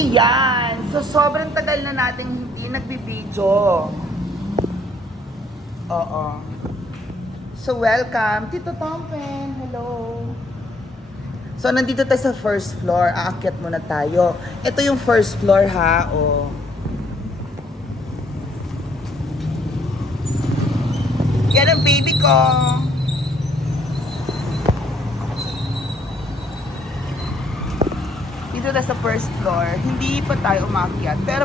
Ayan. So, sobrang tagal na nating hindi nagbibideo. Oo. So, welcome. Tito Tompen. Hello. So, nandito tayo sa first floor. Aakyat muna tayo. Ito yung first floor, ha. O. Yan ang baby ko. Dito tayo sa first floor. Hindi pa tayo umakyat. Pero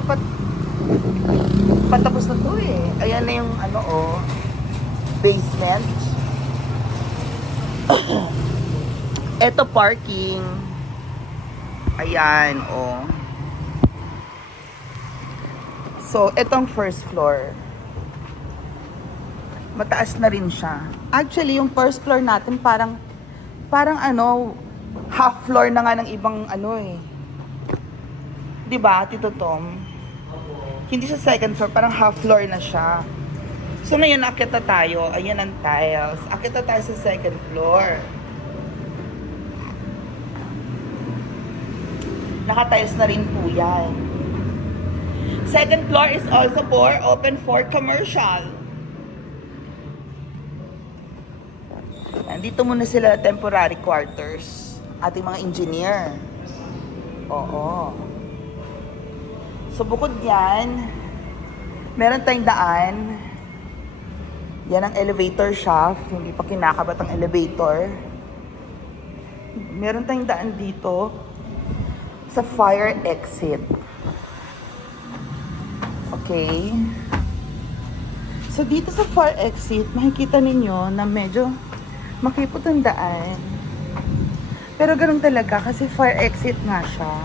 patapos na to eh. Ayan na yung basement. Ito parking. Ayan, So, itong first floor. Mataas na rin siya. Actually, yung first floor natin parang half floor na nga ng ibang Diba, Tito Tom? Hindi sa second floor, parang half floor na siya. So ngayon, akit na tayo. Ayan ang tiles. Akit na tayo sa second floor. Naka-tiles na rin po yan. Second floor is also open for commercial. Nandito muna sila temporary quarters. Ating mga engineer. Oo. So bukod yan, meron tayong daan. Yan ang elevator shaft. Hindi pa kinakabat ang elevator. Meron tayong daan dito sa fire exit. Okay. So dito sa fire exit, makikita ninyo na medyo makipot ang daan. Pero ganun talaga kasi fire exit nga siya.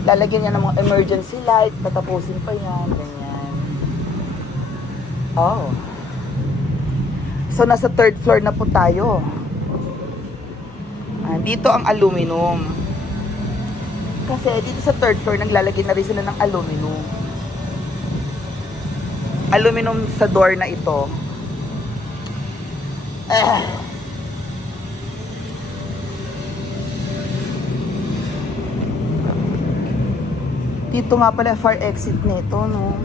Lalagyan niya ng mga emergency light, patapusin pa yan, ganyan. Oh. So nasa third floor na po tayo. Dito ang aluminum. Kasi dito sa third floor, naglalagay na rin sila ng aluminum. Aluminum sa door na ito. Dito nga pala fire exit nito, no?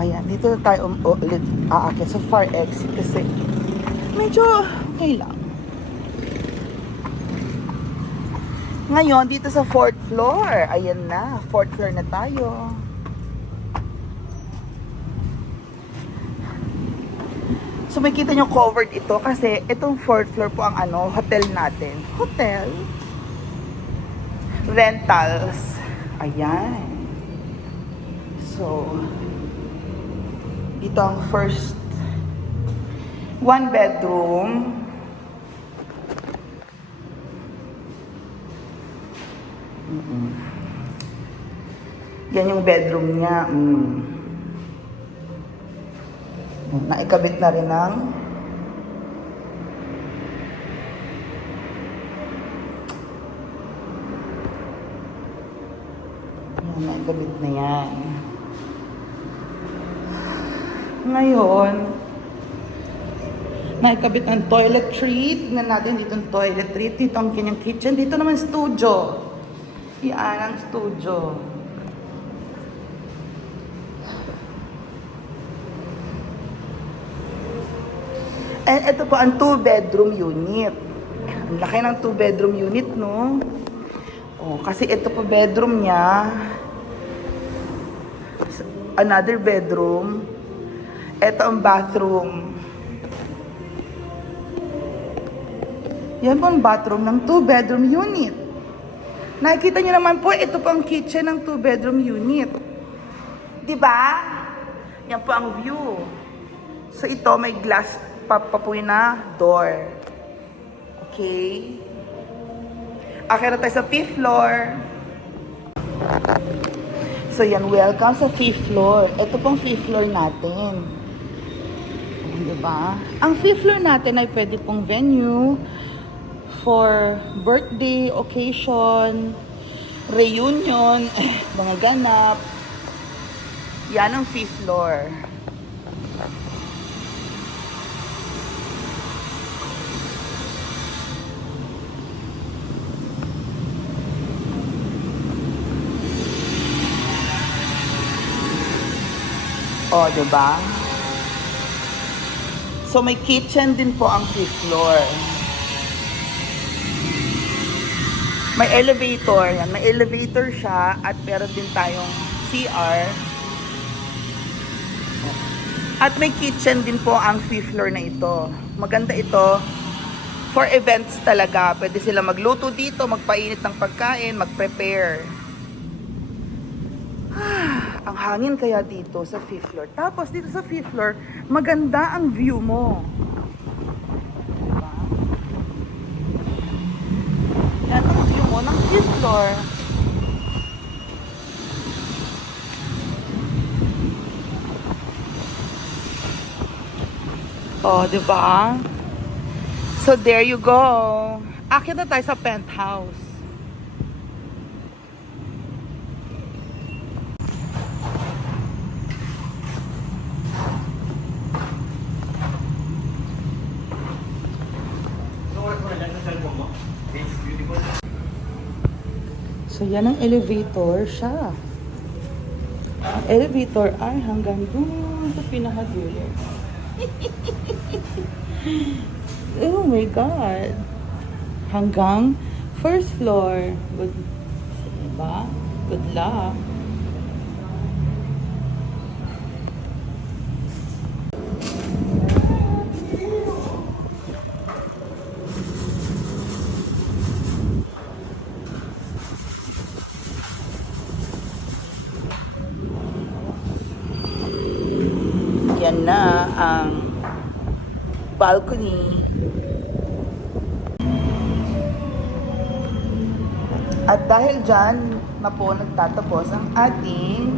Ayan, dito tayo ulit aakyat sa fire exit kasi medyo okay lang. Ngayon, dito sa fourth floor. Ayan na, fourth floor na tayo. So makikita nyo covered ito kasi itong fourth floor po ang hotel natin. Hotel? Rentals. Ayan. So, ito ang first one bedroom. Yan yung bedroom niya. Naikabit na rin ng naikabit na yan. Ngayon, naikabit ang toiletry. Tignan natin dito ang toiletry. Dito ang kanyang kitchen. Dito naman studio. Yan ang studio. And ito po ang 2-bedroom unit. Ang laki ng 2-bedroom unit, no? Kasi ito po bedroom niya. Another bedroom. Ito ang bathroom. Yan po ang bathroom ng 2-bedroom unit. Nakikita niyo naman po, ito po ang kitchen ng 2-bedroom unit. Diba? Yan po ang view. So ito may glass papuwi na door. Okay. Akira tayo sa 5th floor. So yan, welcome sa 5th floor. Ito pong 5th floor natin. Diba? Ang 5th floor natin ay pwede pong venue for birthday, occasion, reunion, mga ganap. Yan ang 5th floor. O, diba? So, may kitchen din po ang 5th floor. May elevator. Yan. May elevator siya at meron din tayong CR. At may kitchen din po ang 5th floor na ito. Maganda ito. For events talaga. Pwede sila magluto dito, magpainit ng pagkain, mag-prepare. Ang hangin kaya dito sa 5th floor. Tapos dito sa 5th floor, maganda ang view mo. Diba? Yan ang view mo ng 5th floor. Oh, diba? So there you go. Akyat na tayo sa penthouse. So, yan ang elevator siya. Ang elevator ay hanggang doon sa pinakadulo. Oh my God. Hanggang first floor. Good, diba? Good luck. Yan na ang balcony. At dahil dyan na po nagtatapos ang ating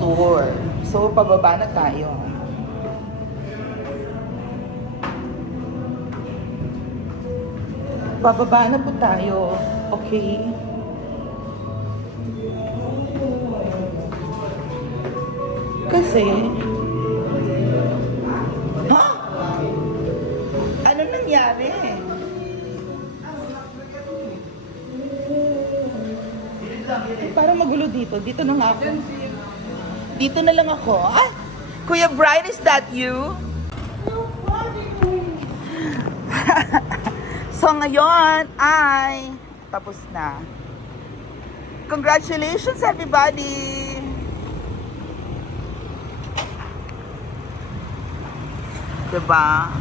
tour. So, pababa na tayo. Pababa na po tayo. Okay? Kasi, ano nangyari? Parang magulo dito. Dito na nga ako. Dito na lang ako. Ah! Kuya Brian, is that you? So ngayon ay tapos na. Congratulations everybody! Diba?